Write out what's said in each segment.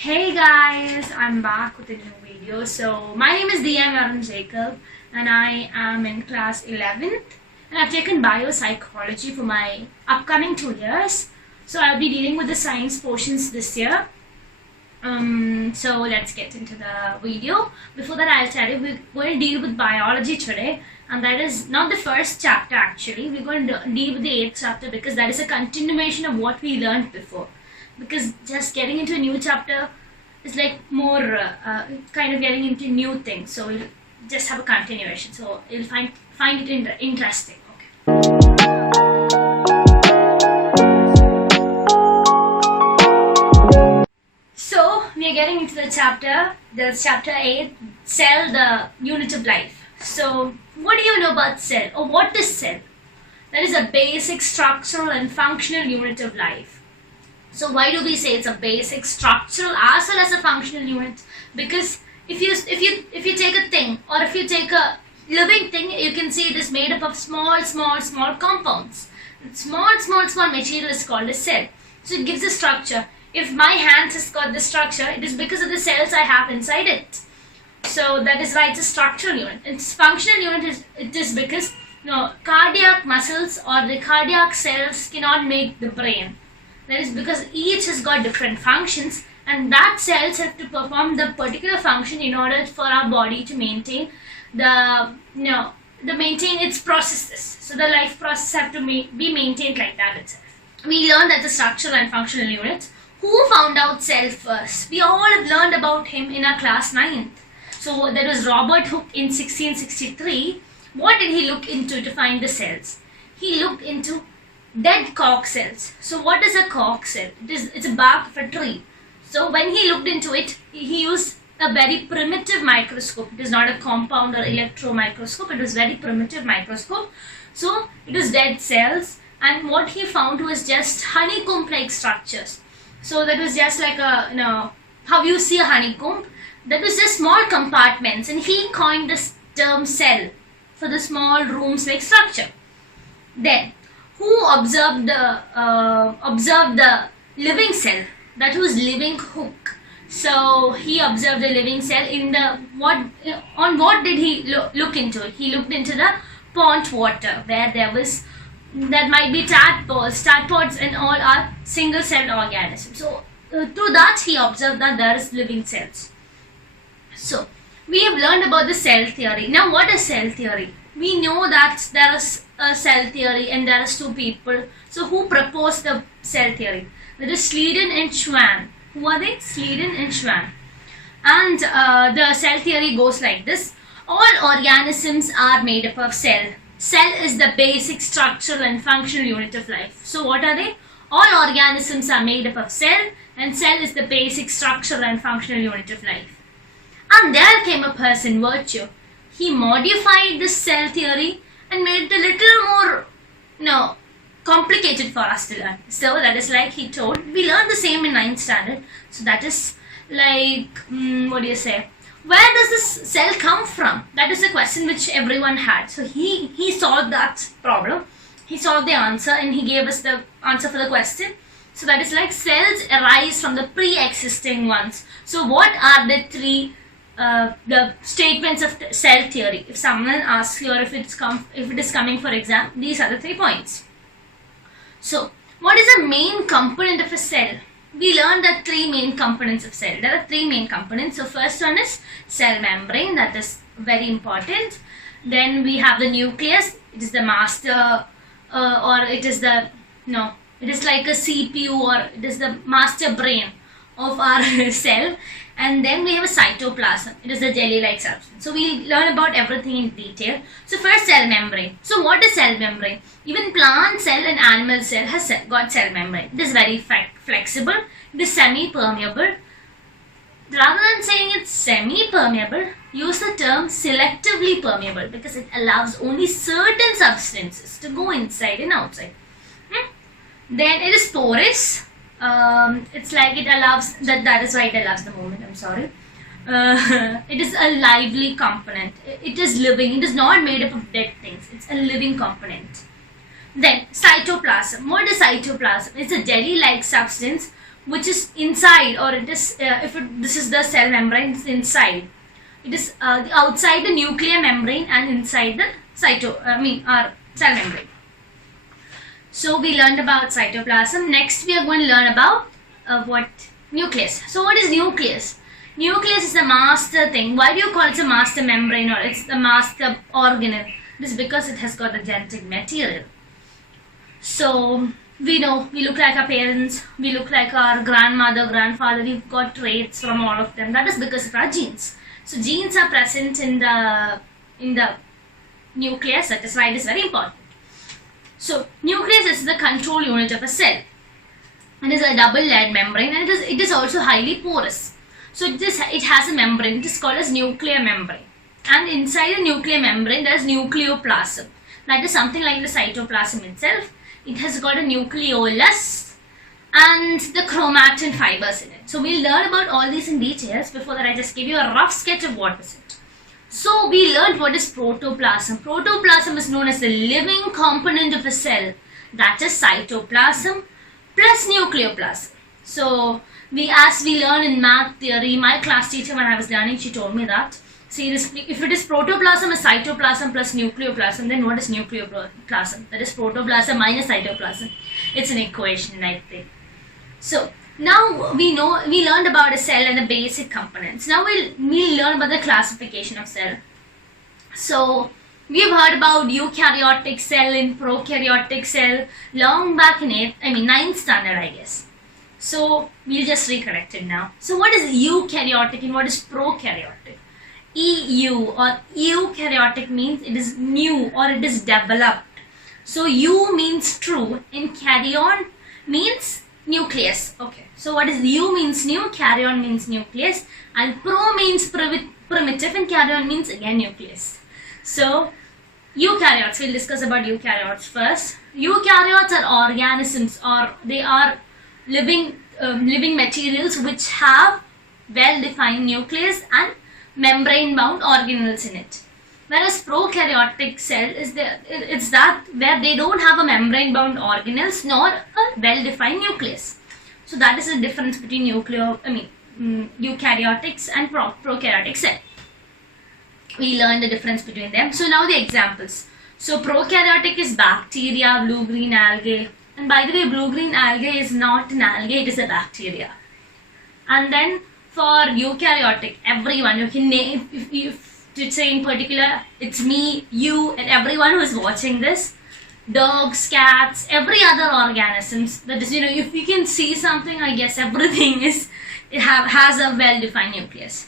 Hey guys, I'm back with a new video. So my name is DM Jacob and I am in class 11th and I've taken biopsychology for my upcoming 2 years. So I'll be dealing with the science portions this year. So let's get into the video. Before that, I'll tell you we're going to deal with biology today, and that is not the first chapter actually. We're going to deal with the 8th chapter because that is a continuation of what we learned before. Because just getting into a new chapter is like more kind of getting into new things. So we'll just have a continuation. So you'll find it interesting. Okay. So we are getting into the chapter 8, cell, the unit of life. So what do you know about cell, or what is cell? That is a basic structural and functional unit of life. So why do we say it's a basic structural as well as a functional unit? Because if you take a thing, or if you take a living thing, you can see it is made up of small compounds. Small material is called a cell. So it gives a structure. If my hands has got this structure, it is because of the cells I have inside it. So that is why it's a structural unit. Its functional unit is because cardiac muscles or the cardiac cells cannot make the brain. That is because each has got different functions, and that cells have to perform the particular function in order for our body to maintain maintain its processes. So the life process have to be maintained like that itself. We learned that the structural and functional units. Who found out cell first? We all have learned about him in our class 9th. So that was Robert Hooke in 1663. What did he look into to find the cells? He looked into dead cork cells. So what is a cork cell? It's a bark of a tree. So when he looked into it, he used a very primitive microscope. It is not a compound or electron microscope. It was very primitive microscope. So it was dead cells, and what he found was just honeycomb-like structures. So that was just like how you see a honeycomb. That was just small compartments, and he coined this term cell for the small rooms-like structure. Then who observed the living cell? That was living Hooke. So he observed the living cell on what did he look into it? He looked into the pond water, where that might be tadpoles. Tadpoles and all are single-celled organisms. So through that he observed that there is living cells. So we have learned about the cell theory. Now what is cell theory? We know that there is a cell theory and there are 2 people. So who proposed the cell theory? That is Schleiden and Schwann. Who are they? Schleiden and Schwann. And the cell theory goes like this. All organisms are made up of cell. Cell is the basic structural and functional unit of life. So what are they? All organisms are made up of cell, and cell is the basic structural and functional unit of life. And there came a person, Virtue. He modified this cell theory and made it a little more complicated for us to learn. So that is like he told, we learned the same in 9th standard. So that is like, what do you say? Where does this cell come from? That is a question which everyone had. So he solved that problem. He solved the answer and he gave us the answer for the question. So that is like cells arise from the pre-existing ones. So what are the 3 the statements of cell theory? If someone asks you, or if it is coming for exam, these are the 3 points. So what is the main component of a cell? We learned that 3 main components of cell. There are 3 main components. So first one is cell membrane. That is very important. Then we have the nucleus. It is the master or it is the it is like a CPU, or it is the master brain of our cell. And then we have a cytoplasm. It is a jelly-like substance. So we learn about everything in detail. So first, cell membrane. So what is cell membrane? Even plant cell and animal cell has got cell membrane. It is very flexible. It is semi-permeable. Rather than saying it's semi-permeable, use the term selectively permeable, because it allows only certain substances to go inside and outside. Then it is porous. It's like it allows that is why it allows the movement. I'm sorry. It is a lively component. It is living. It is not made up of dead things. It's a living component. Then cytoplasm. What is cytoplasm? It's a jelly-like substance which is inside, or it is this is the cell membrane, it's inside. It is outside the nuclear membrane and inside the our cell membrane. So we learned about cytoplasm. Next we are going to learn about what nucleus. So what is nucleus? Nucleus is the master thing. Why do you call it a master membrane, or it's the master organelle? It is because it has got the genetic material. So we know we look like our parents, we look like our grandmother, grandfather, we've got traits from all of them. That is because of our genes. So genes are present in the nucleus. That is why it is very important. So nucleus is the control unit of a cell. It is a double-layered membrane, and it is also highly porous. So it has a membrane. It is called as nuclear membrane. And inside the nuclear membrane there is nucleoplasm. That is something like the cytoplasm itself. It has got a nucleolus and the chromatin fibers in it. So we'll learn about all these in details. Before that, I just give you a rough sketch of what is it. So we learned what is protoplasm. Protoplasm is known as the living component of a cell. That is cytoplasm plus nucleoplasm. So as we learn in math theory, my class teacher when I was learning, she told me that, see, if it is protoplasm is cytoplasm plus nucleoplasm, then what is nucleoplasm? That is protoplasm minus cytoplasm. It's an equation, I think. So now we learned about a cell and the basic components. Now we'll learn about the classification of cell. So we've heard about eukaryotic cell and prokaryotic cell long back in 9th standard, I guess. So we'll just recollect it now. So what is eukaryotic and what is prokaryotic? EU or eukaryotic means it is new or it is developed. So eu means true and karyon means nucleus. Okay. So what is eu means new, karyon means nucleus, and pro means primitive, and karyon means again nucleus. So eukaryotes, we'll discuss about eukaryotes first. Eukaryotes are organisms, or they are living materials which have well-defined nucleus and membrane-bound organelles in it. Whereas prokaryotic cell it's that where they don't have a membrane-bound organelles nor a well-defined nucleus. So that is the difference between eukaryotics and prokaryotic cell. We learned the difference between them. So now the examples. So prokaryotic is bacteria, blue-green algae. And by the way, blue-green algae is not an algae, it is a bacteria. And then for eukaryotic, everyone, you can name, if to say in particular, it's me, you, and everyone who is watching this, dogs, cats, every other organisms, that is, if you can see something, I guess everything has a well-defined nucleus.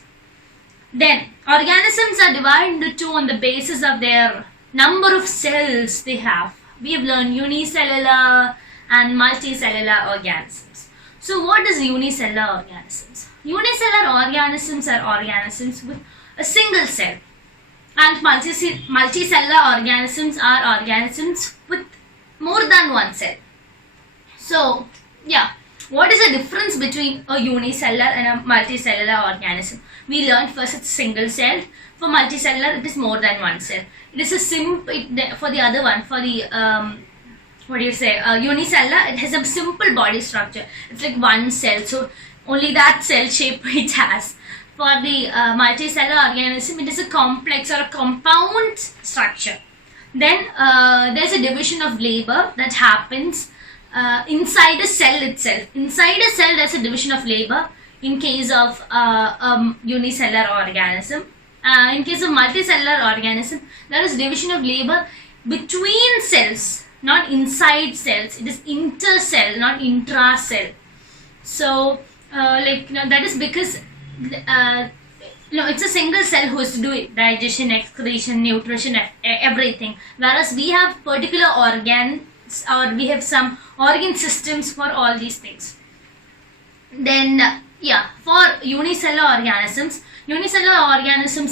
Then, organisms are divided into two on the basis of their number of cells they have. We have learned unicellular and multicellular organisms. So what is unicellular organisms? Unicellular organisms are organisms with a single cell, and multicellular organisms are organisms with more than one cell. So yeah, what is the difference between a unicellular and a multicellular organism? We learned first it's single cell. For multicellular, it is more than one cell. It is a for the other one, for the unicellular, it has a simple body structure. It's like one cell, so only that cell shape it has. For the multicellular organism, it is a complex or a compound structure. Then there's a division of labor that happens inside a cell itself. Inside a cell, there's a division of labor in case of unicellular organism. In case of multicellular organism, there is division of labor between cells, not inside cells. It is intercell, not intracell. So that is because it's a single cell who has to do it, digestion, excretion, nutrition, everything. Whereas we have particular organs, or we have some organ systems for all these things. Then for unicellular organisms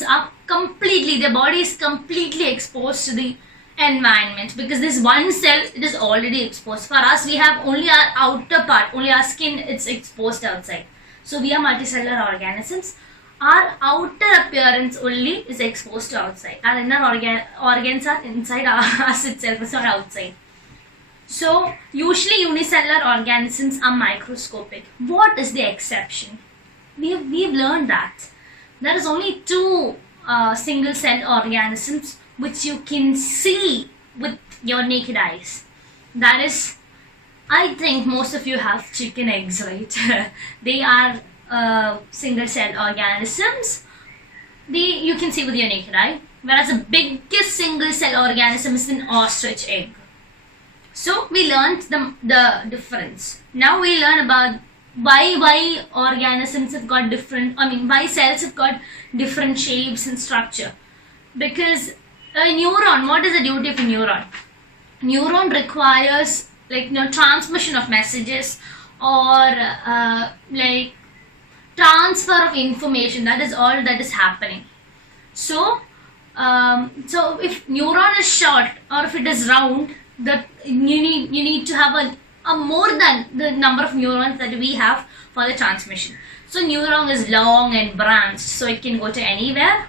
are completely, their body is completely exposed to the environment, because this one cell, it is already exposed. For us, we have only our outer part, only our skin, it's exposed outside. So we are multicellular organisms. Our outer appearance only is exposed to outside. Our inner organs are inside us itself, it's not outside. So usually unicellular organisms are microscopic. What is the exception? We've learned that there is only two single cell organisms which you can see with your naked eyes. That is, I think most of you have chicken eggs, right? They are single cell organisms. You can see with your naked eye. Whereas the biggest single cell organism is an ostrich egg. So we learned the difference. Now we learn about why organisms have got different, why cells have got different shapes and structure. Because a neuron, what is the duty of a neuron? Neuron requires transmission of messages or transfer of information. That is all that is happening. So if neuron is short or if it is round, that you need to have a more than the number of neurons that we have for the transmission. So neuron is long and branched, so it can go to anywhere,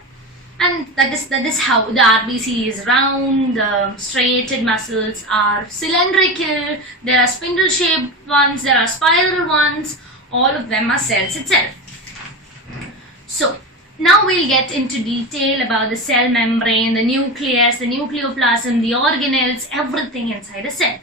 and that is how the RBC is round. The striated muscles are cylindrical. There are spindle shaped ones, there are spiral ones. All of them are cells itself. So now we'll get into detail about the cell membrane, the nucleus, the nucleoplasm, the organelles, everything inside a cell.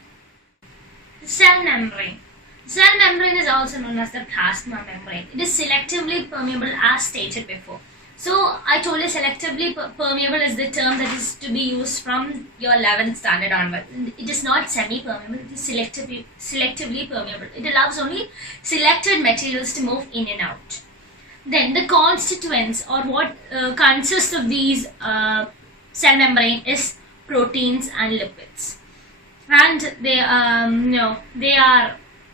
The cell membrane. Cell membrane is also known as the plasma membrane. It is selectively permeable as stated before. So I told you selectively permeable is the term that is to be used from your 11th standard onward. It is not semi-permeable, it is selectively permeable. It allows only selected materials to move in and out. Then the constituents or what consists of these cell membrane is proteins and lipids, and they are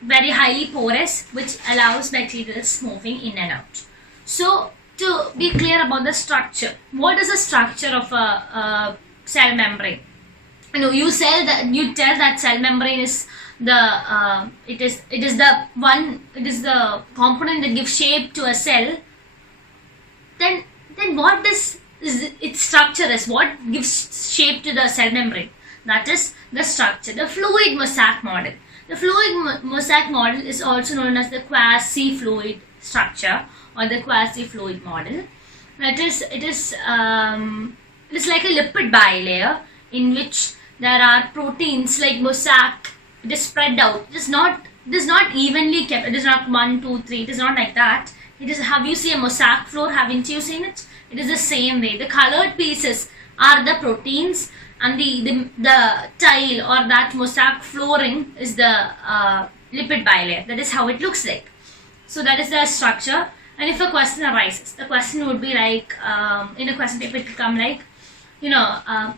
very highly porous, which allows materials moving in and out. So to be clear about the structure, what is the structure of a cell membrane? You tell that cell membrane is the it is the component that gives shape to a cell. Then what is its structure is? What gives shape to the cell membrane? That is the structure, the fluid mosaic model. The fluid mosaic model is also known as the quasi-fluid structure or the quasi-fluid model. That is, it is like a lipid bilayer in which there are proteins like mosaic. It is spread out. It is not evenly kept. It is not 1, 2, 3. It is not like that. It is, have you seen a mosaic floor? Haven't you seen it? It is the same way. The colored pieces are the proteins, and the tile or that mosaic flooring is the lipid bilayer. That is how it looks like. So that is the structure. And if a question arises, the question would be like, in a question paper it would come like, a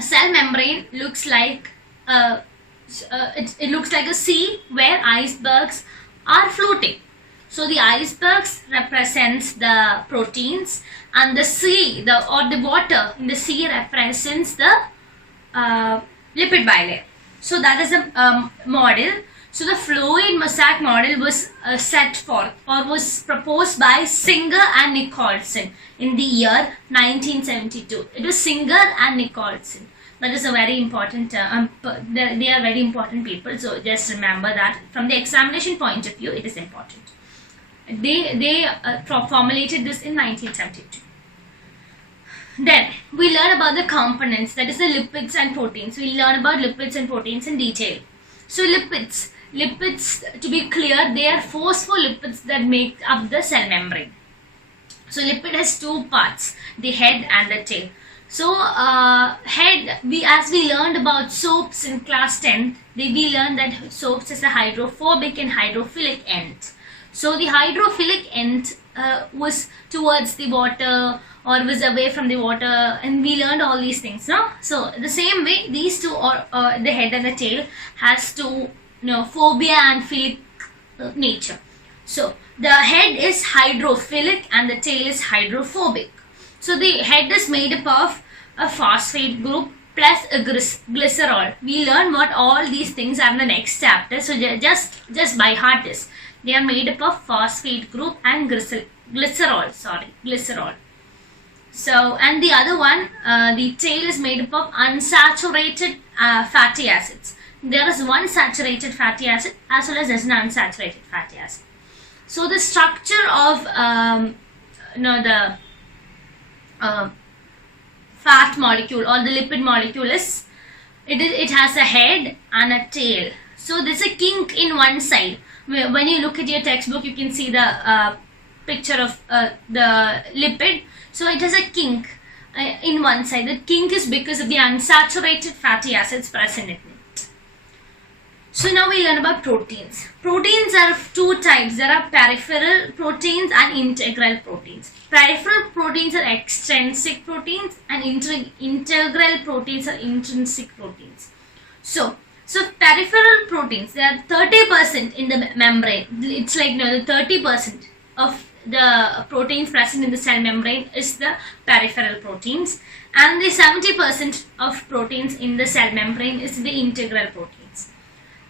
cell membrane looks like it looks like a sea where icebergs are floating. So the icebergs represents the proteins, and the sea, the water in the sea represents the lipid bilayer. So that is a model. So the fluid mosaic model was set forth or was proposed by Singer and Nicholson in the year 1972. It was Singer and Nicholson. That is a very important, they are very important people. So just remember that from the examination point of view, it is important. They formulated this in 1972. Then we learn about the components, that is the lipids and proteins. We learn about lipids and proteins in detail. So lipids, to be clear, they are phospholipids that make up the cell membrane. So lipid has two parts, the head and the tail. So head, as we learned about soaps in class 10, we learned that soaps is a hydrophobic and hydrophilic end. So the hydrophilic end was towards the water or was away from the water, and we learned all these things. No? So the same way, these two, or the head and the tail, has two phobia and philic nature. So the head is hydrophilic and the tail is hydrophobic. So the head is made up of a phosphate group plus a glycerol. We learn what all these things are in the next chapter. So just by heart this. They are made up of phosphate group and glycerol. So, and the other one, the tail is made up of unsaturated fatty acids. There is one saturated fatty acid as well as there's an unsaturated fatty acid. So the structure of the fat molecule or the lipid molecule is, it has a head and a tail. So there's a kink in one side. When you look at your textbook, you can see the picture of the lipid. So it has a kink in one side. The kink is because of the unsaturated fatty acids present in it. So now we learn about proteins. Proteins are of two types. There are peripheral proteins and integral proteins. Peripheral proteins are extrinsic proteins and integral proteins are intrinsic proteins. So peripheral proteins, they are 30% in the membrane. It's like the 30% of the proteins present in the cell membrane is the peripheral proteins, and the 70% of proteins in the cell membrane is the integral proteins.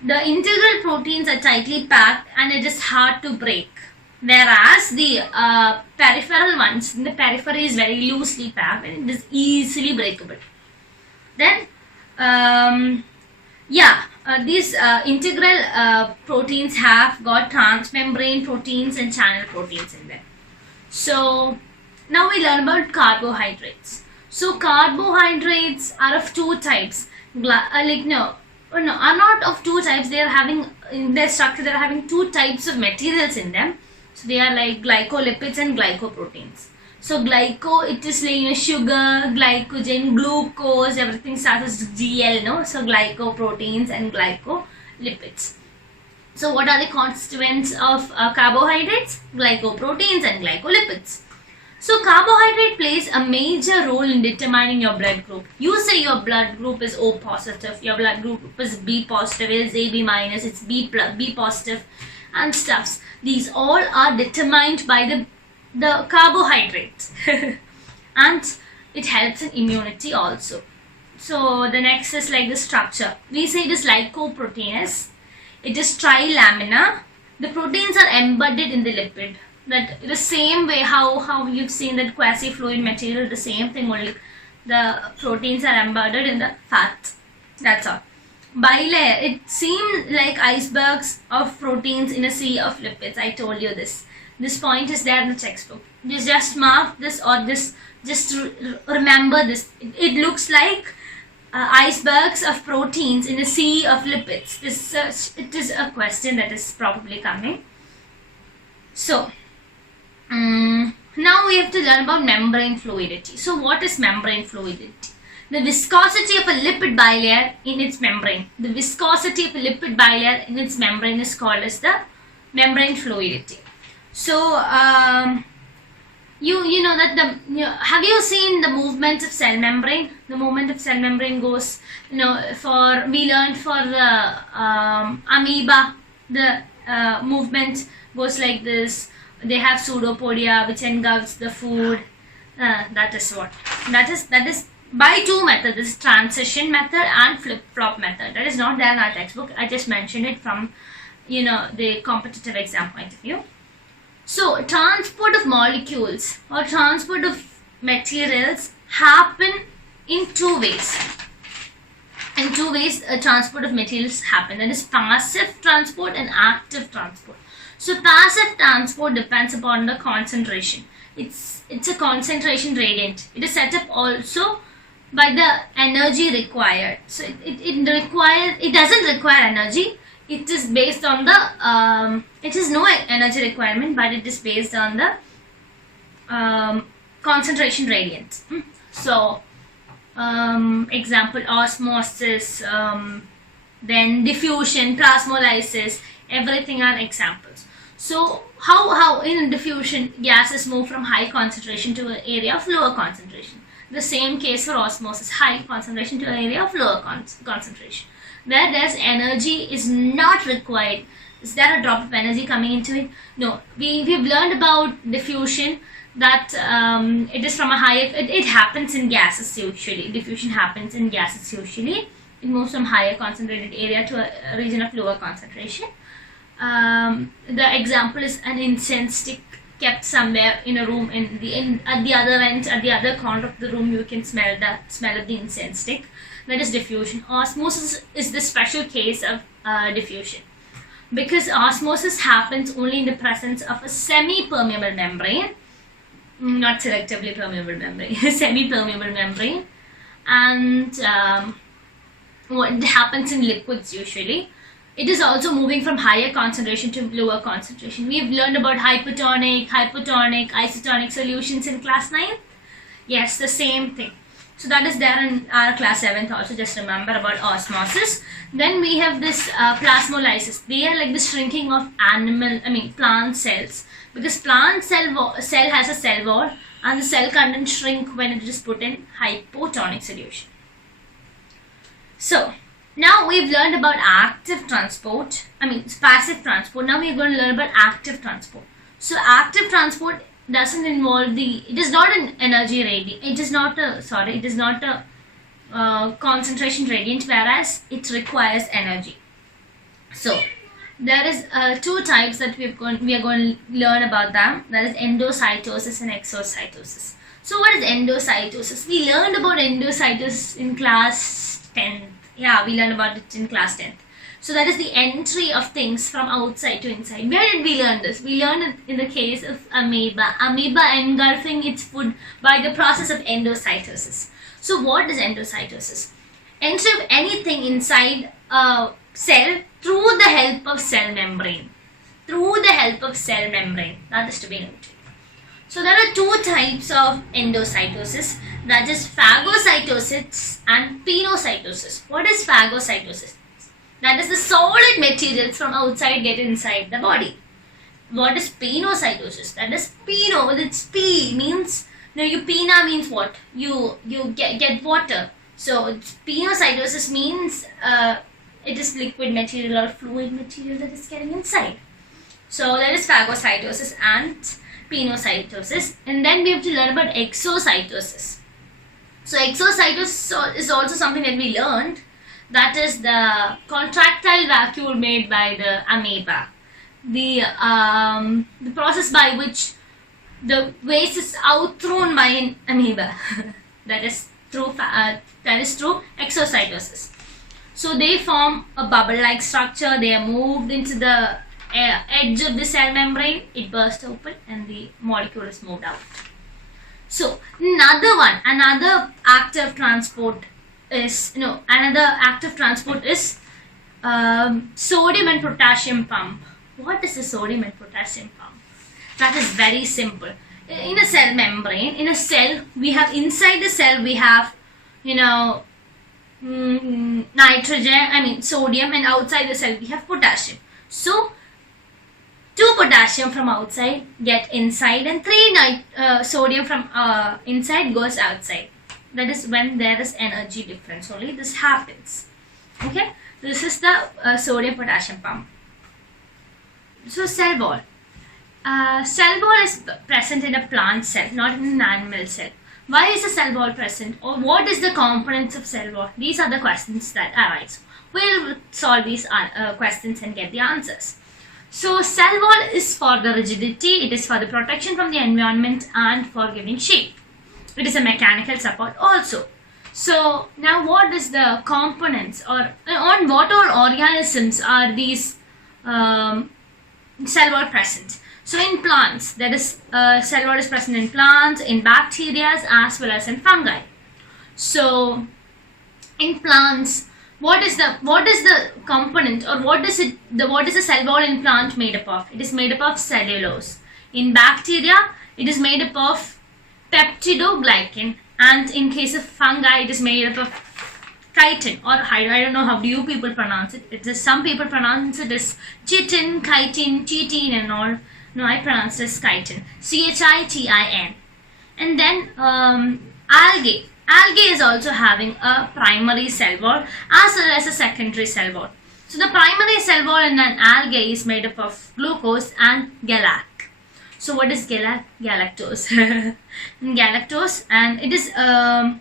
The integral proteins are tightly packed and it is hard to break, whereas the peripheral ones, the periphery is very loosely packed and it is easily breakable. Then these integral proteins have got transmembrane proteins and channel proteins in them. So now we learn about carbohydrates. So carbohydrates are of two types. Are not of two types. They are having, in their structure, they are having two types of materials in them. So they are like glycolipids and glycoproteins. So glyco, it is like sugar, glycogen, glucose, everything starts as GL, no? So glycoproteins and glycolipids. So what are the constituents of carbohydrates? Glycoproteins and glycolipids. So carbohydrate plays a major role in determining your blood group. You say your blood group is O positive, your blood group is B positive, it's AB minus, it's B positive and stuffs. These all are determined by the carbohydrates and it helps in immunity also. So the next is like the structure. We say it is lipoproteinous. It is trilaminar. The proteins are embedded in the lipid. That the same way how you've seen that quasi-fluid material, the same thing only. The proteins are embedded in the fat. That's all. Bilayer, it seems like icebergs of proteins in a sea of lipids. I told you this. This point is there in the textbook. You just mark this or this, just remember this. It looks like icebergs of proteins in a sea of lipids. It is a question that is probably coming. So, now we have to learn about membrane fluidity. So what is membrane fluidity? The viscosity of a lipid bilayer in its membrane. The viscosity of a lipid bilayer in its membrane is called as the membrane fluidity. So you know that have you seen the movement of cell membrane? The movement of cell membrane goes, we learned for the amoeba, the movement goes like this. They have pseudopodia which engulfs the food. That is by two methods. This is transition method and flip-flop method. That is not there in our textbook. I just mentioned it from the competitive exam point of view. So transport of molecules or transport of materials happen in two ways. In two ways transport of materials happen. That is passive transport and active transport. So passive transport depends upon the concentration. It's a concentration gradient. It is set up also by the energy required. So it doesn't require energy. It is based on the it is no energy requirement, but it is based on the concentration gradient. So example, osmosis, then diffusion, plasmolysis, everything are examples. So how in diffusion gases move from high concentration to an area of lower concentration. The same case for osmosis, high concentration to an area of lower concentration. Where there's energy is not required. Is there a drop of energy coming into it? No. We've learned about diffusion, that it is from a higher, it happens in gases usually. Diffusion happens in gases usually. It moves from higher concentrated area to a region of lower concentration. The example is an incense stick. kept somewhere in a room at the other end, at the other corner of the room. You can smell of the incense stick. That is diffusion. Osmosis is the special case of diffusion, because osmosis happens only in the presence of a semi-permeable membrane, not selectively permeable membrane, semi-permeable membrane, and what happens in liquids usually. It is also moving from higher concentration to lower concentration. We have learned about hypertonic, isotonic solutions in class 9. Yes, the same thing. So that is there in our class 7th also. Just remember about osmosis. Then we have this plasmolysis. They are like the shrinking of plant cells, because plant cell has a cell wall, and the cell content shrink when it is put in hypotonic solution. So now we've learned about active transport, passive transport. Now we're going to learn about active transport. So active transport doesn't involve it is not an energy gradient, it is not a concentration gradient, whereas it requires energy. So there is two types that we are going to learn about them. That is endocytosis and exocytosis. So what is endocytosis? We learned about endocytosis in class 10th. Yeah, we learned about it in class 10th. So that is the entry of things from outside to inside. Where did we learn this? We learned it in the case of amoeba. Amoeba engulfing its food by the process of endocytosis. So what is endocytosis? Entry of anything inside a cell through the help of cell membrane. Through the help of cell membrane. That is to be noted. So there are two types of endocytosis. That is phagocytosis and pinocytosis. What is phagocytosis? That is the solid materials from outside get inside the body. What is pinocytosis? That is pino with its P means, pina means what? You get water. So it's pinocytosis means it is liquid material or fluid material that is getting inside. So that is phagocytosis and pinocytosis. And then we have to learn about exocytosis. So exocytosis is also something that we learned. That is the contractile vacuole made by the amoeba. The process by which the waste is outthrown by an amoeba. that is through exocytosis. So they form a bubble-like structure. They are moved into the edge of the cell membrane. It bursts open and the molecule is moved out. So another active transport is sodium and potassium pump. What is a sodium and potassium pump? That is very simple. In a cell membrane, in a cell, we have inside the cell we have sodium, and outside the cell we have potassium. So 2 potassium from outside get inside, and 3 sodium from inside goes outside. That is when there is energy difference only this happens. Okay, this is the sodium potassium pump. So cell wall. Cell wall is present in a plant cell, not in an animal cell. Why is the cell wall present, or what is the components of cell wall? These are the questions that arise. We'll solve these questions and get the answers. So cell wall is for the rigidity, it is for the protection from the environment and for giving shape. It is a mechanical support also. So now what is the components, or on what all organisms are these cell wall present? So in plants, that is cell wall is present in plants, in bacteria as well as in fungi. So in plants, what is the component, or what is the cell wall in plant made up of? It is made up of cellulose. In bacteria, it is made up of peptidoglycan, and in case of fungi, it is made up of chitin, or I don't know how do you people pronounce it. It is, some people pronounce it as chitin, chitin, chitin and all. No, I pronounce it as chitin, chitin. And then algae. Algae is also having a primary cell wall as well as a secondary cell wall. So the primary cell wall in an algae is made up of glucose and galac. So what is galactose? Galactose, and it is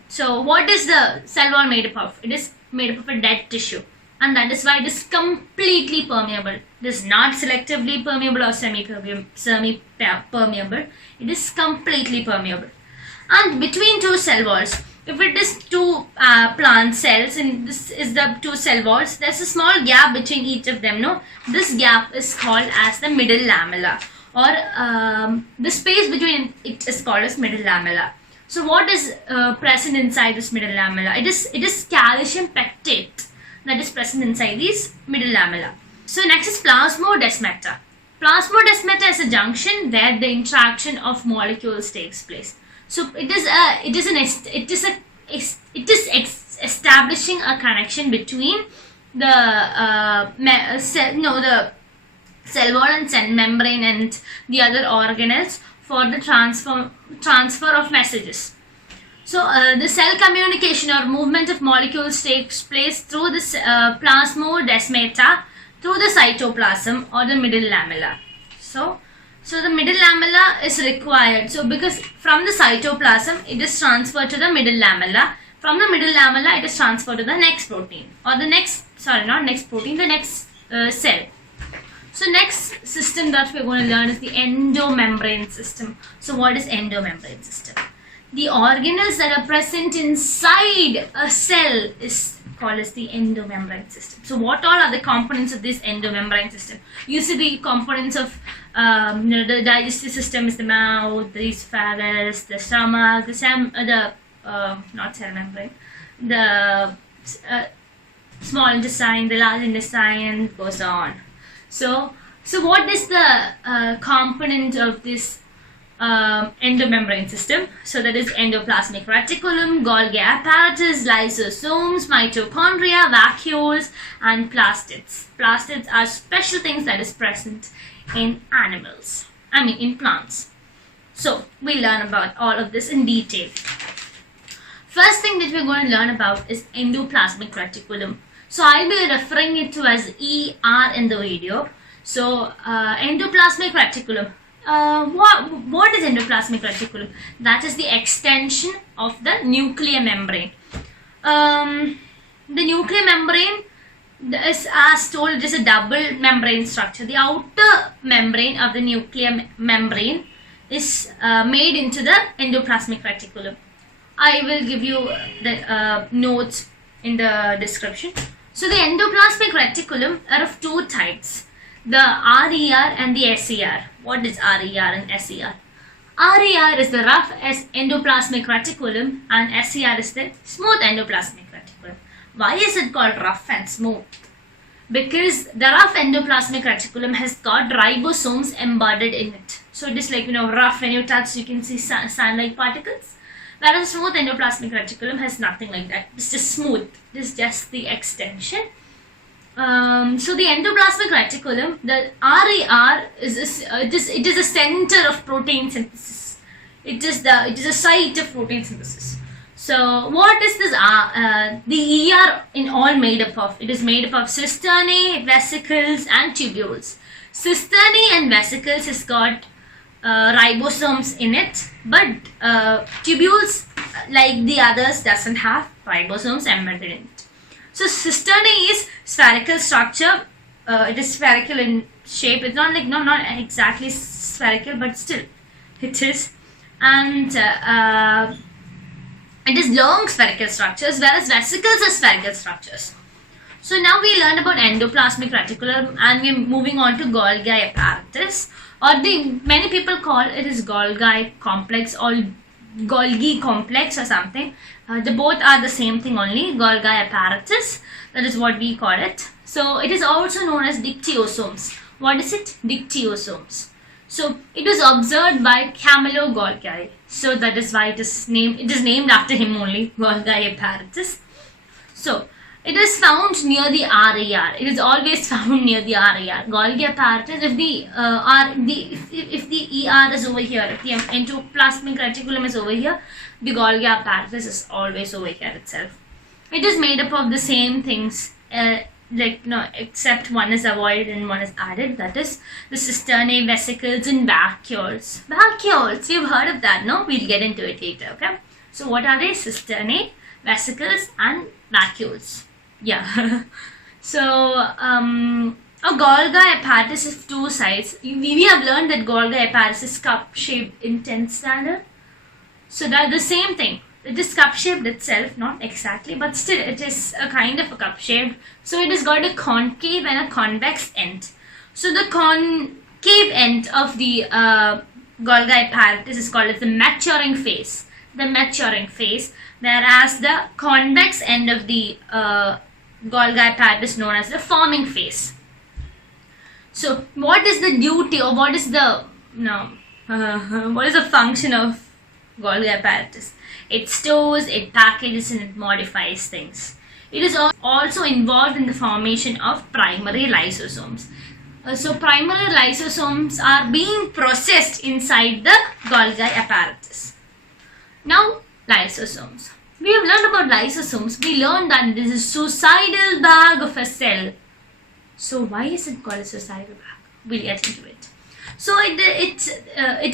so what is the cell wall made up of? It is made up of a dead tissue. and that is why it is completely permeable. It is not selectively permeable or semi-permeable. It is completely permeable. And between two cell walls, if it is two plant cells and this is the two cell walls, there's a small gap between each of them. No, this gap is called as the middle lamella, or the space between it is called as middle lamella. So what is present inside this middle lamella? It is calcium pectate that is present inside these middle lamella. So next is plasmodesmata. Plasmodesmata is a junction where the interaction of molecules takes place. So it is establishing a connection between the the cell wall and cell membrane and the other organelles for the transfer of messages. So the cell communication or movement of molecules takes place through the plasmodesmata, through the cytoplasm or the middle lamella. So the middle lamella is required. So because from the cytoplasm it is transferred to the middle lamella. From the middle lamella it is transferred to the next protein, or the next cell. So next system that we're going to learn is the endomembrane system. So what is endomembrane system? The organelles that are present inside a cell is called as the endomembrane system. So what all are the components of this endomembrane system? Usually components of the digestive system is the mouth, the esophagus, the stomach, not cell membrane, the small intestine, the large intestine, goes on. So what is the component of this endomembrane system? So that is endoplasmic reticulum, Golgi apparatus, lysosomes, mitochondria, vacuoles, and plastids. Plastids are special things that is present in animals, in plants. So we learn about all of this in detail. First thing that we're going to learn about is endoplasmic reticulum. So I'll be referring it to as ER in the video. So endoplasmic reticulum. What is endoplasmic reticulum? That is the extension of the nuclear membrane. The nuclear membrane is, as told, it is a double membrane structure. The outer membrane of the nuclear membrane is made into the endoplasmic reticulum. I will give you the notes in the description. So the endoplasmic reticulum are of two types, the RER and the SER. What is RER and SER? RER is the rough endoplasmic reticulum and SER is the smooth endoplasmic reticulum. Why is it called rough and smooth? Because the rough endoplasmic reticulum has got ribosomes embedded in it. So it is like, rough, when you touch you can see sand-like particles. Whereas smooth endoplasmic reticulum has nothing like that. It's just smooth. It is just the extension. So the endoplasmic reticulum, the RER is a center of protein synthesis. It is a site of protein synthesis. So what is this the ER in all made up of? It is made up of cisternae, vesicles and tubules. Cisternae and vesicles has got ribosomes in it, but tubules, like the others, doesn't have ribosomes embedded in it. So cisternae is spherical structure. It is spherical in shape. It's not exactly spherical, but still it is. And it is long spherical structures, whereas vesicles are spherical structures. So now we learned about endoplasmic reticulum, and we are moving on to Golgi apparatus, or many people call it as Golgi complex or Golgi complex or something. The both are the same thing only, Golgi apparatus. That is what we call it. So it is also known as dictyosomes. What is it? Dictyosomes. So it was observed by Camillo Golgi. So that is why it is named after him only, Golgi apparatus. So it is found near the RER. It is always found near the RER. Golgi apparatus, if the ER is over here, if the endoplasmic reticulum is over here, the Golgi apparatus is always over here itself. It is made up of the same things, except one is avoided and one is added. That is the cisternae, vesicles and vacuoles. Vacuoles, you've heard of that, no? We'll get into it later, okay? So what are they? Cisternae, vesicles and vacuoles. Yeah. So a Golgi apparatus is two sides. We have learned that Golgi apparatus is cup-shaped in 10th standard. So that's the same thing. It is cup-shaped itself, not exactly, but still it is a kind of a cup-shaped. So it has got a concave and a convex end. So the concave end of the Golgi apparatus is called as the maturing phase. The maturing phase, whereas the convex end of the Golgi apparatus is known as the forming phase. So what is the duty, or what is the what is the function of Golgi apparatus? It stores, it packages, and it modifies things. It is also involved in the formation of primary lysosomes. So primary lysosomes are being processed inside the Golgi apparatus. Now lysosomes. We have learned about lysosomes. We learned that this is a suicidal bag of a cell. So why is it called a suicidal bag? We'll get into it. So it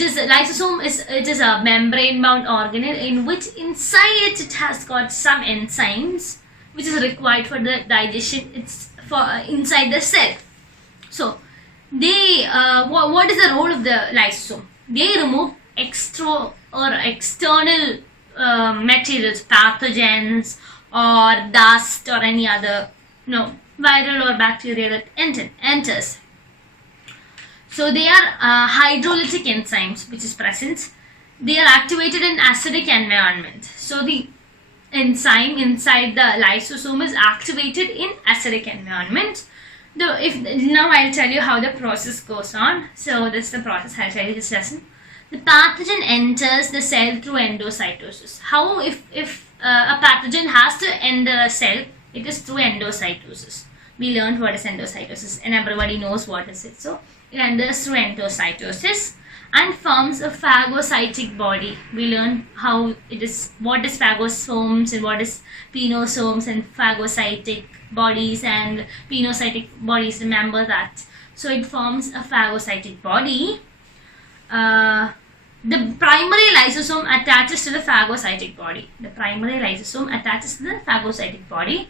is a lysosome is a membrane-bound organelle in which inside it has got some enzymes which is required for the digestion. It's for inside the cell. So they what is the role of the lysosome? They remove external materials, pathogens or dust or any other viral or bacterial that enters. So they are hydrolytic enzymes which is present. They are activated in acidic environment. So the enzyme inside the lysosome is activated in acidic environment. Now I'll tell you how the process goes on. So this is the process I'll tell you this lesson. The pathogen enters the cell through endocytosis. How if a pathogen has to enter a cell, it is through endocytosis. We learned what is endocytosis and everybody knows what is it. So it enters through endocytosis and forms a phagocytic body. We learned how it is, what is phagosomes and what is pinosomes and phagocytic bodies and pinocytic bodies. Remember that. So it forms a phagocytic body. The primary lysosome attaches to the phagocytic body. The primary lysosome attaches to the phagocytic body,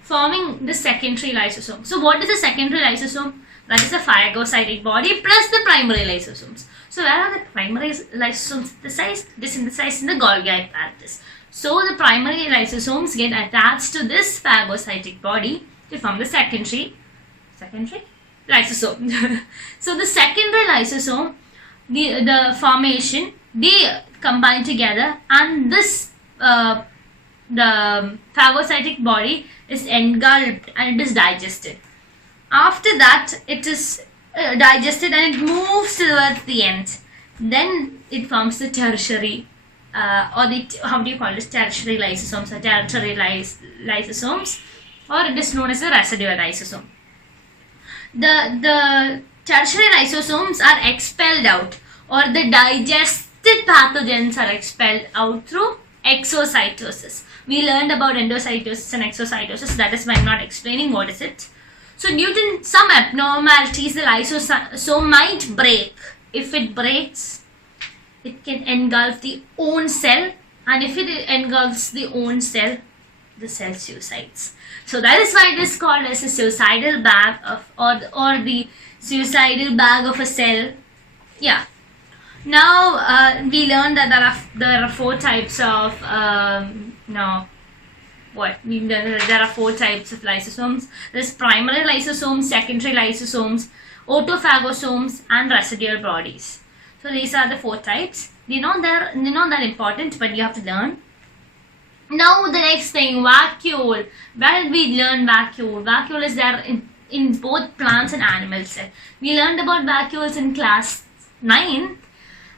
forming the secondary lysosome. So what is the secondary lysosome? That is the phagocytic body plus the primary lysosomes. So where are the primary lysosomes synthesized? It is synthesized in the Golgi apparatus. So the primary lysosomes get attached to this phagocytic body to form the secondary lysosome. So the secondary lysosome, the formation, they combine together, and this the phagocytic body is engulfed and it is digested. After that, it is digested and it moves towards the end. Then it forms the tertiary or the, how do you call this, tertiary lysosomes or tertiary lysosomes, or it is known as the residual lysosome. The tertiary lysosomes are expelled out, or the digested pathogens are expelled out through exocytosis. We learned about endocytosis and exocytosis. That is why I'm not explaining what is it. So due to some abnormalities, the lysosome might break. If it breaks, it can engulf the own cell, and if it engulfs the own cell, the cell suicides. So that is why it is called as a suicidal bag of, or the suicidal bag of a cell. Yeah. Now we learned that there are four types of there are four types of lysosomes. There's primary lysosomes, secondary lysosomes, autophagosomes, and residual bodies. So these are the four types. They're not that important, but you have to learn. Now the next thing, vacuole. Where did we learn vacuole? Vacuole is there in both plants and animals. We learned about vacuoles in class 9.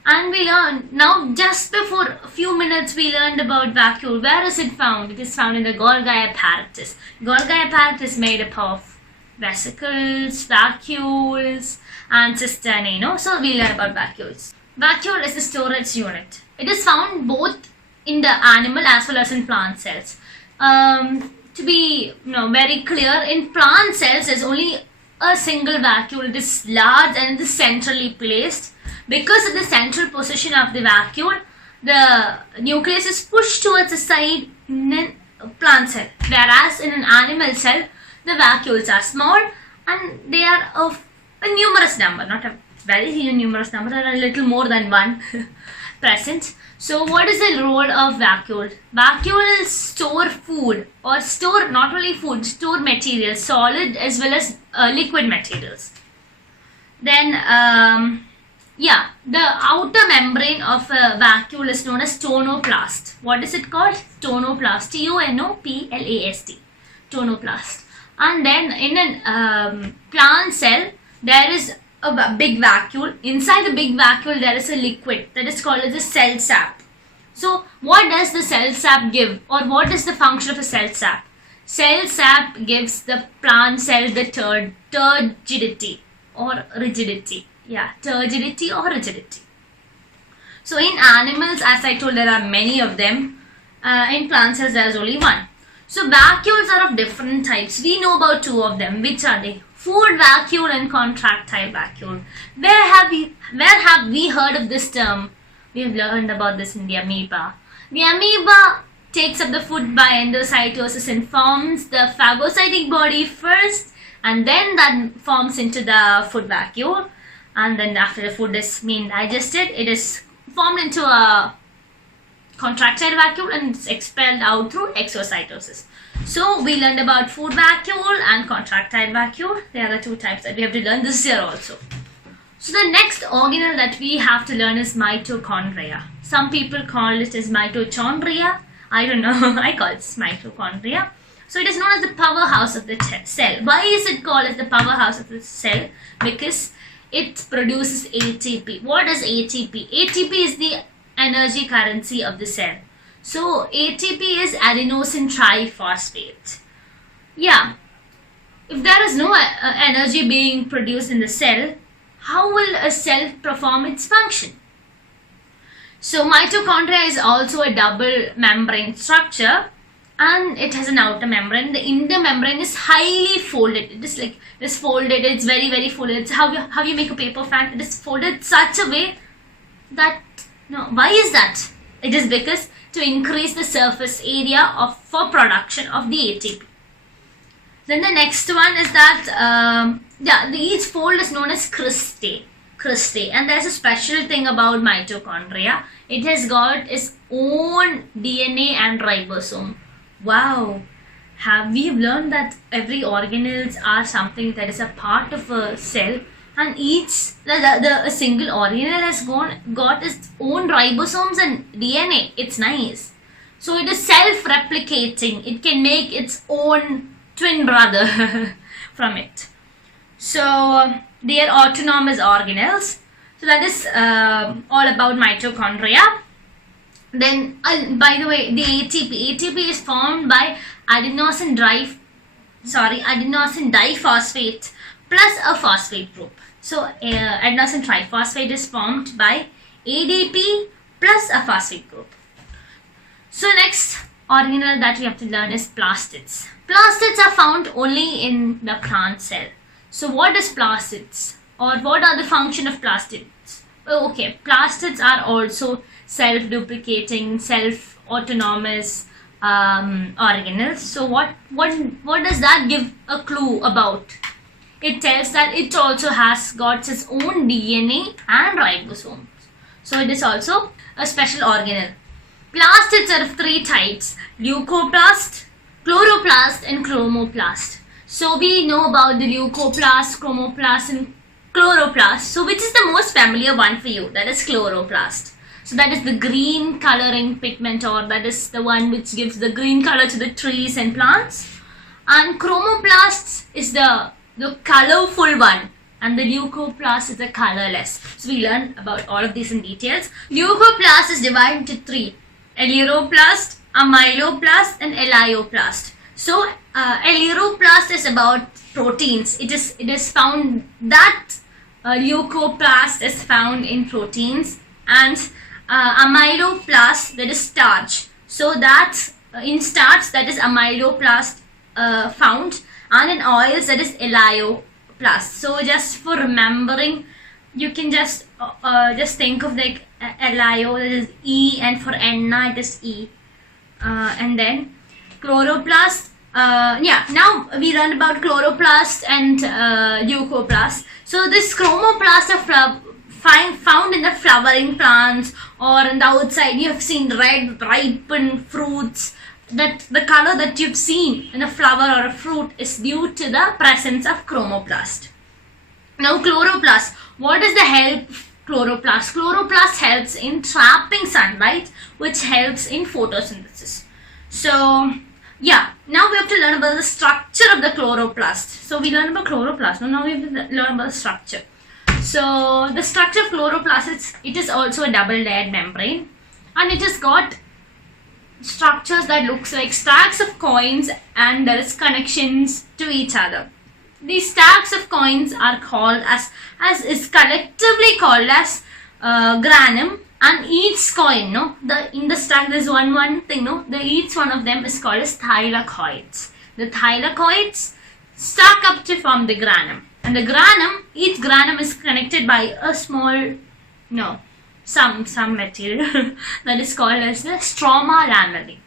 And we learned, now just before a few minutes we learned about vacuole. Where is it found? It is found in the Golgi apparatus. Golgi apparatus is made up of vesicles, vacuoles and cisternae. So we learned about vacuoles. Vacuole is the storage unit. It is found both in the animal as well as in plant cells. To be very clear, in plant cells there's only a single vacuole. It is large and it is centrally placed. Because of the central position of the vacuole, the nucleus is pushed towards the side in a plant cell. Whereas in an animal cell, The vacuoles are small and they are of a numerous number, not a very numerous number, there are a little more than one present. So what is the role of vacuole? Vacuoles store food, or store not only food, store materials, solid as well as liquid materials. Then the outer membrane of a vacuole is known as tonoplast. What is it called? Tonoplast. Tonoplast. Tonoplast. And then in a plant cell, there is a big vacuole. Inside the big vacuole, there is a liquid that is called as the cell sap. So, what does the cell sap give, or what is the function of a cell sap? Cell sap gives the plant cell the turgidity or rigidity. Yeah, turgidity or rigidity. So, in animals, as I told, there are many of them. In plant cells, there is only one. So, vacuoles are of different types. We know about two of them. Which are they? Food vacuole and contractile vacuole. Where have we heard of this term? We have learned about this in the amoeba. The amoeba takes up the food by endocytosis and forms the phagocytic body first, and then that forms into the food vacuole, and then after the food is being digested, it is formed into a contractile vacuole and it's expelled out through exocytosis. So we learned about food vacuole and contractile vacuole. They are the two types that we have to learn this year also. So the next organelle that we have to learn is mitochondria. Some people call it as mitochondria. I don't know. I call it mitochondria. So it is known as the powerhouse of the cell. Why is it called as the powerhouse of the cell? Because it produces ATP. What is ATP? ATP is the energy currency of the cell. So ATP is adenosine triphosphate. Yeah. If there is no energy being produced in the cell, how will a cell perform its function? So mitochondria is also a double membrane structure, and it has an outer membrane. The inner membrane is highly folded. It is like this folded. It's very, very folded. It's how you make a paper fan. It is folded such a way that why is that? It is because to increase the surface area for production of the ATP. Then the next one is that each fold is known as cristae, and there's a special thing about mitochondria. It has got its own DNA and ribosome. Wow, we have learned that every organelles are something that is a part of a cell, and each a single organelle has got its own ribosomes and DNA. It's nice. So it is self-replicating. It can make its own twin brother from it. So they are autonomous organelles. So that is all about mitochondria. Then by the way, the ATP is formed by adenosine diphosphate plus a phosphate group. So adenosine triphosphate is formed by ADP plus a phosphate group. So next organelle that we have to learn is plastids. Plastids are found only in the plant cell. So what is plastids, or what are the function of plastids? Okay, plastids are also self-duplicating, self-autonomous organelles. So what does that give a clue about? It tells that it also has got its own DNA and ribosomes. So it is also a special organelle. Plastids are of three types: leucoplast, chloroplast and chromoplast. So we know about the leucoplast, chromoplast and chloroplast. So which is the most familiar one for you? That is chloroplast. So that is the green coloring pigment, or that is the one which gives the green color to the trees and plants. And chromoplast is the colorful one, and the leucoplast is the colorless. So we learn about all of these in details. Leucoplast is divided into three: erythroplast, amyloplast and elioplast. So erythroplast is about proteins. It is found that leucoplast is found in proteins, and amyloplast, that is starch. So that in starch, that is amyloplast found, and in oils, that is elioplast. So just for remembering, you can just think of like elio, that is E, and for enna it is E, and then chloroplast, now we learned about chloroplast and leucoplast. So this chromoplast are found in the flowering plants or on the outside. You have seen red ripened fruits. That the color that you've seen in a flower or a fruit is due to the presence of chromoplast. Now chloroplast. What is the help of chloroplast? Chloroplast helps in trapping sunlight, which helps in photosynthesis. So yeah, now we have to learn about the structure of the chloroplast. So we learned about chloroplast. Now we have to learn about the structure. So the structure of chloroplast it is also a double layered membrane, and it has got structures that looks like stacks of coins, and there is connections to each other. These stacks of coins are called as is collectively called as granum, and each coin, in the stack there is one thing, each one of them is called as thylakoids. The thylakoids stack up to form the granum, and the granum, each granum is connected by a small, some material that is called as the stroma lamellae,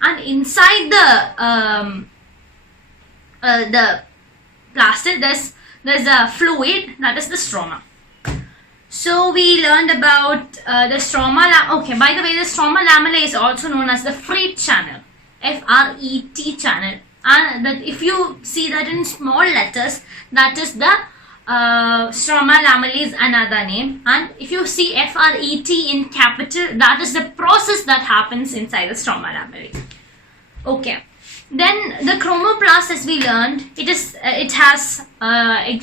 and inside the plastic there's a fluid that is the stroma. So we learned about the stroma. Okay, by the way, the stroma lamellae is also known as the Fret channel, F-R-E-T channel, and that if you see that in small letters, that is the stroma lamellae is another name, and if you see F-R-E-T in capital, that is the process that happens inside the stroma lamellae. Okay. Then the chromoplast, as we learned, it has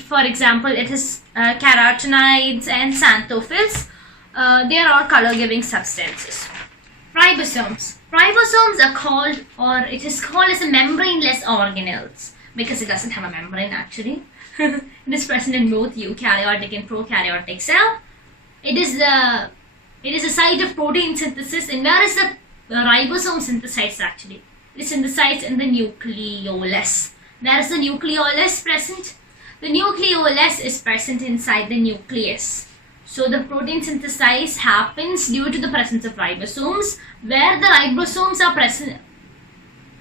for example, it is carotenoids and xanthophylls. They are all color giving substances. Ribosomes. Ribosomes are called, or it is called as a membraneless organelles because it doesn't have a membrane actually. It is present in both eukaryotic and prokaryotic cell. It is a site of protein synthesis, and where is the ribosome synthesized actually? It is synthesized in the nucleolus. Where is the nucleolus present? The nucleolus is present inside the nucleus. So the protein synthesis happens due to the presence of ribosomes, where the ribosomes are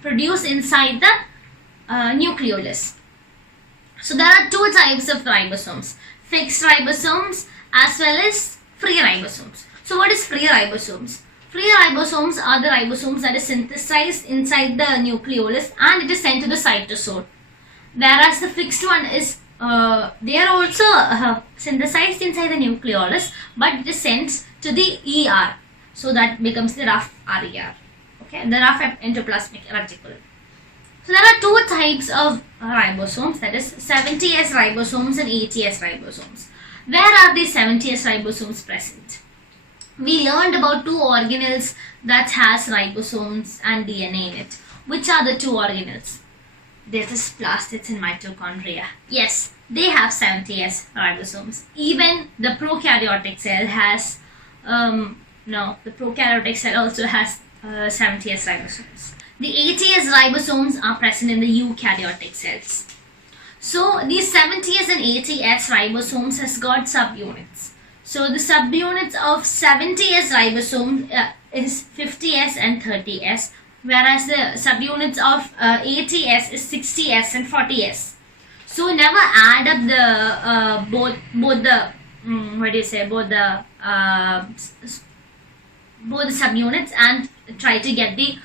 produced inside the nucleolus. So there are two types of ribosomes: fixed ribosomes as well as free ribosomes. So what is free ribosomes? Free ribosomes are the ribosomes that is synthesized inside the nucleolus and it is sent to the cytosol. Whereas the fixed one is, they are also synthesized inside the nucleolus, but it is sent to the ER. So that becomes the rough RER. Okay, the rough endoplasmic reticulum. So there are two types of ribosomes, that is 70S ribosomes and 80S ribosomes. Where are these 70S ribosomes present? We learned about two organelles that has ribosomes and DNA in it. Which are the two organelles? This is plastids and mitochondria. Yes, they have 70S ribosomes. Even the prokaryotic cell has, the prokaryotic cell also has 70S ribosomes. The 80S ribosomes are present in the eukaryotic cells. So these 70S and 80S ribosomes has got subunits. So the subunits of 70S ribosome is 50S and 30S, whereas the subunits of 80S is 60S and 40S. So never add up the both the subunits and try to get the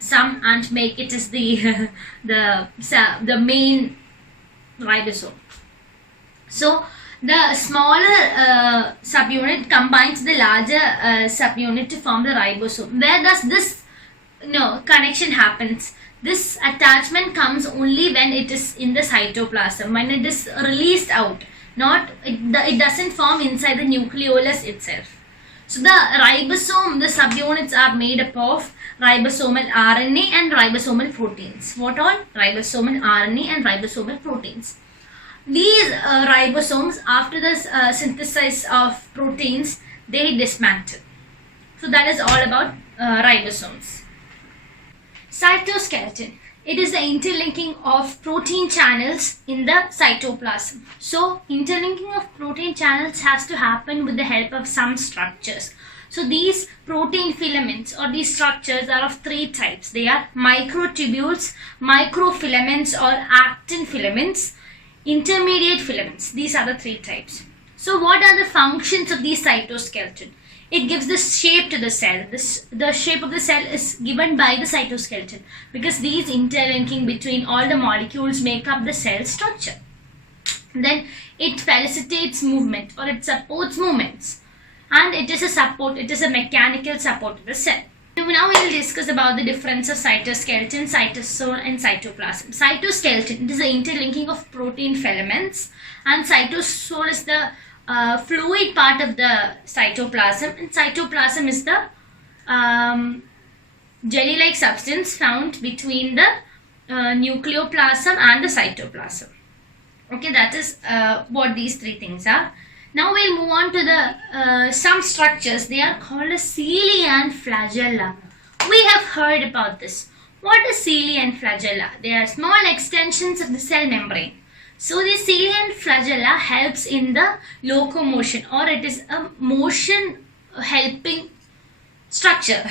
sum and make it as the the main ribosome. So the smaller subunit combines the larger subunit to form the ribosome. Where does this connection happens? This attachment comes only when it is in the cytoplasm, when it is released out. It doesn't form inside the nucleolus itself. So the ribosome, the subunits are made up of ribosomal RNA and ribosomal proteins. What all? Ribosomal RNA and ribosomal proteins. These ribosomes, after the synthesis of proteins, they dismantle. So that is all about ribosomes. Cytoskeleton. It is the interlinking of protein channels in the cytoplasm. So interlinking of protein channels has to happen with the help of some structures. So these protein filaments or these structures are of three types. They are microtubules, microfilaments or actin filaments, intermediate filaments. These are the three types. So what are the functions of the cytoskeleton? It gives the shape to the cell. The shape of the cell is given by the cytoskeleton because these interlinking between all the molecules make up the cell structure. Then it facilitates movement or it supports movements, and it is a support, it is a mechanical support of the cell. Now we will discuss about the difference of cytoskeleton, cytosol and cytoplasm. Cytoskeleton, it is the interlinking of protein filaments, and cytosol is the fluid part of the cytoplasm, and cytoplasm is the jelly-like substance found between the nucleoplasm and the cytoplasm. Okay, that is what these three things are. Now we'll move on to the some structures. They are called as cilia and flagella. We have heard about this. What is cilia and flagella? They are small extensions of the cell membrane. So the cilia and flagella helps in the locomotion, or it is a motion helping structure.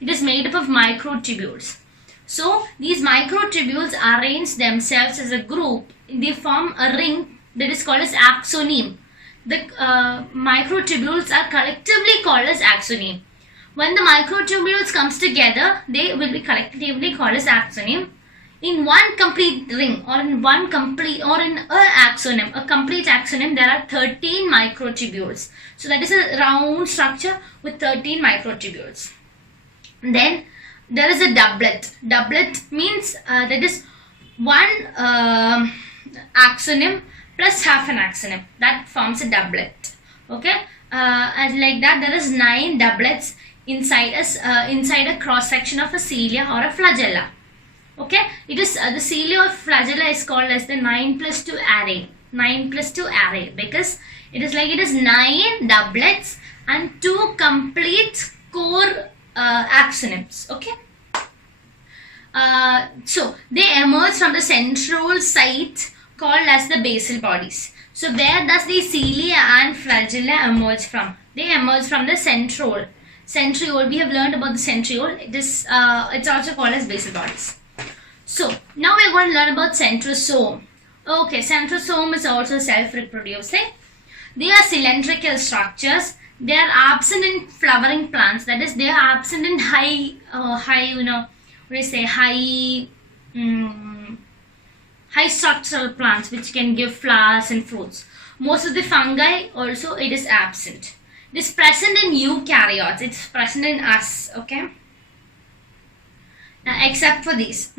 It is made up of microtubules. So these microtubules arrange themselves as a group. They form a ring that is called as axoneme. The microtubules are collectively called as axoneme. When the microtubules comes together, they will be collectively called as axoneme. In one complete ring or in one complete or in a complete axoneme, there are 13 microtubules. So that is a round structure with 13 microtubules. Then there is a doublet. Doublet means that is one axoneme plus half an axoneme. That forms a doublet. Okay, and like that there is 9 doublets inside a cross section of a cilia or a flagella. Okay, it is the cilia or flagella is called as the 9 plus 2 array. 9 plus 2 array because it is 9 doublets and 2 complete core axonemes. Okay. So they emerge from the centrole site called as the basal bodies. So where does the cilia and flagella emerge from? They emerge from the centrole. Centriole, we have learned about the centriole. It is it's also called as basal bodies. So now we are going to learn about centrosome. Okay, centrosome is also self-reproducing. They are cylindrical structures. They are absent in flowering plants. That is, they are absent in high structural plants which can give flowers and fruits. Most of the fungi also it is absent. It is present in eukaryotes. It's present in us. Okay. Except for these.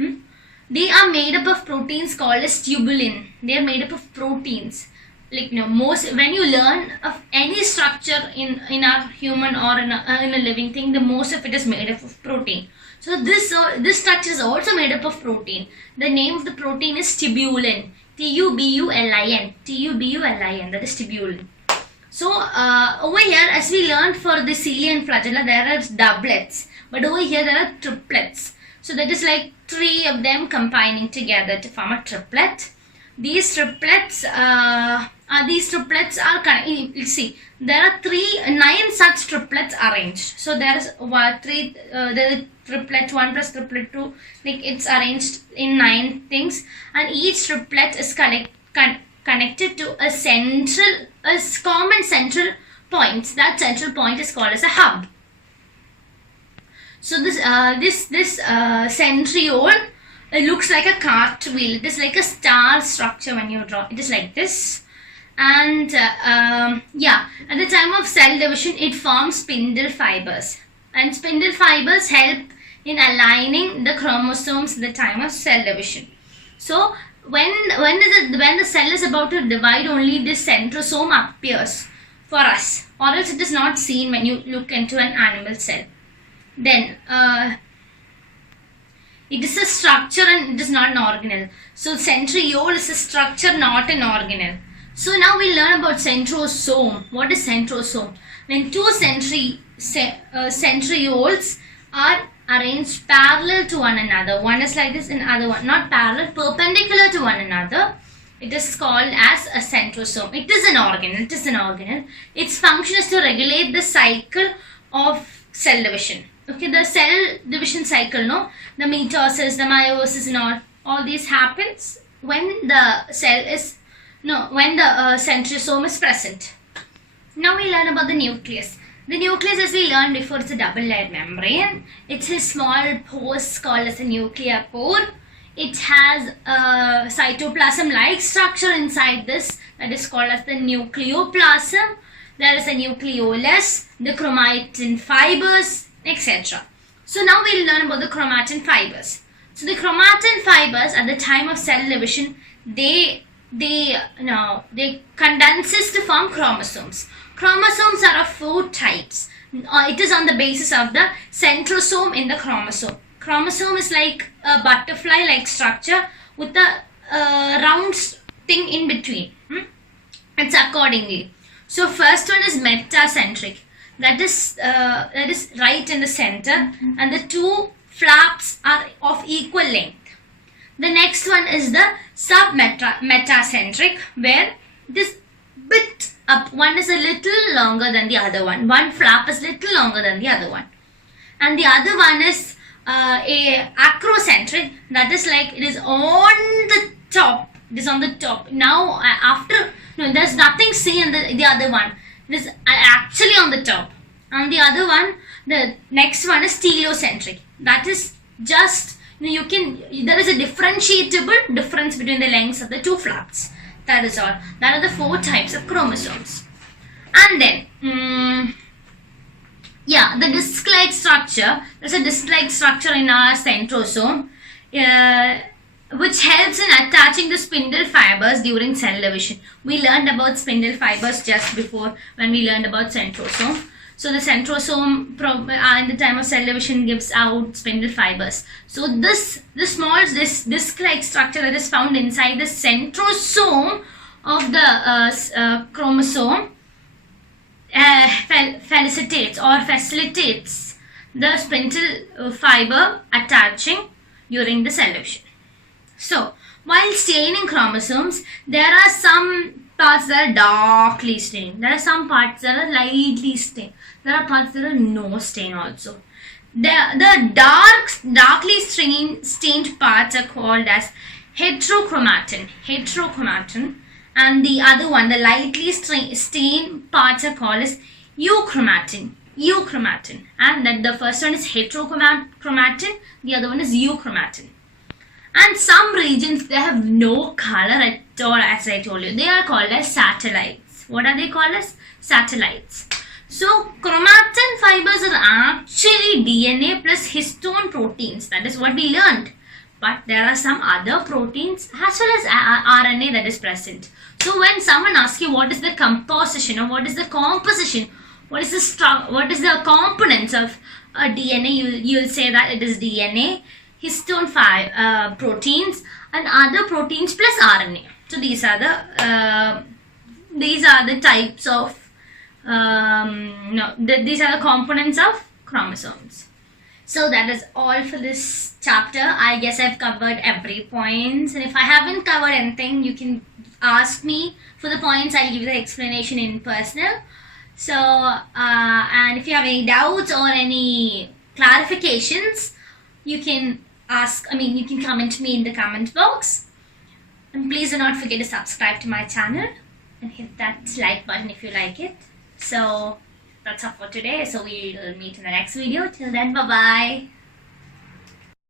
They are made up of proteins called as tubulin. They are made up of proteins. Most when you learn of any structure in our human or in a living thing, the most of it is made up of protein. So this structure is also made up of protein. The name of the protein is tubulin. Tubulin. Tubulin. That is tubulin. So over here, as we learned for the cilia and flagella, there are doublets, but over here there are triplets. So that is 3 of them combining together to form a triplet. These triplets are see, there are 9 such triplets arranged. So there is the triplet 1 plus triplet 2, it's arranged in 9 things, and each triplet is connected to a common central point. That central point is called as a hub. So this centriole, it looks like a cartwheel. It is like a star structure when you draw. It is like this. And at the time of cell division, it forms spindle fibers. And spindle fibers help in aligning the chromosomes at the time of cell division. So when the cell is about to divide, only this centrosome appears for us, or else it is not seen when you look into an animal cell. Then it is a structure and it is not an organelle. So centriole is a structure, not an organelle. So now we learn about centrosome. What is centrosome? When 2 centrioles are arranged parallel to one another. One is like this and other one not parallel, perpendicular to one another. It is called as a centrosome. It is an organelle. Its function is to regulate the cycle of cell division. Okay, the cell division cycle, no, the mitosis, the meiosis, and all these happens when the when the centrosome is present. Now we learn about the nucleus. The nucleus, as we learned before, it's a double-layered membrane. It's a small pores called as a nuclear pore. It has a cytoplasm-like structure inside this that is called as the nucleoplasm. There is a nucleolus, the chromatin fibers, etc. So now we'll learn about the chromatin fibers. So the chromatin fibers at the time of cell division, they condenses to form chromosomes. Chromosomes are of 4 types. It is on the basis of the centrosome in the chromosome. Chromosome is like a butterfly-like structure with a round thing in between. It's accordingly. So first one is metacentric. That is right in the center, and the 2 flaps are of equal length. The next one is the submetacentric, where this bit up, one is a little longer than the other one. One flap is little longer than the other one. And the other one is a acrocentric, that is like it is on the top. It is on the top. Now there's nothing see in the other one. It is actually on the top. And the other one, the next one is teleocentric. That is just, there is a differentiable difference between the lengths of the 2 flaps. That is all. That are the 4 types of chromosomes. And then, the disc-like structure. There's a disc-like structure in our centrosome, which helps in attaching the spindle fibers during cell division. We learned about spindle fibers just before when we learned about centrosome. So the centrosome in the time of cell division gives out spindle fibers. So this small disc-like structure that is found inside the centrosome of the chromosome facilitates the spindle fiber attaching during the cell division. So while staining chromosomes, there are some parts that are darkly stained. There are some parts that are lightly stained. There are parts that are no stain also. The darkly stained parts are called as heterochromatin, and the other one, the lightly stained parts are called as euchromatin. And then the first one is heterochromatin, the other one is euchromatin. And some regions, they have no color at all, as I told you. They are called as satellites. What are they called as? Satellites. So chromatin fibers are actually DNA plus histone proteins. That is what we learned. But there are some other proteins as well as RNA that is present. So when someone asks you what is the composition or what is the composition, what is the components of DNA, you'll say that it is DNA, histone proteins, and other proteins plus RNA. So these are the types of these are the components of chromosomes. So that is all for this chapter. I guess I've covered every point, and if I haven't covered anything, you can ask me for the points. I'll give you the explanation in personal. So and if you have any doubts or any clarifications, you can you can comment me in the comment box. And please do not forget to subscribe to my channel and hit that like button if you like it. So that's all for today. So we'll meet in the next video. Till then, bye bye.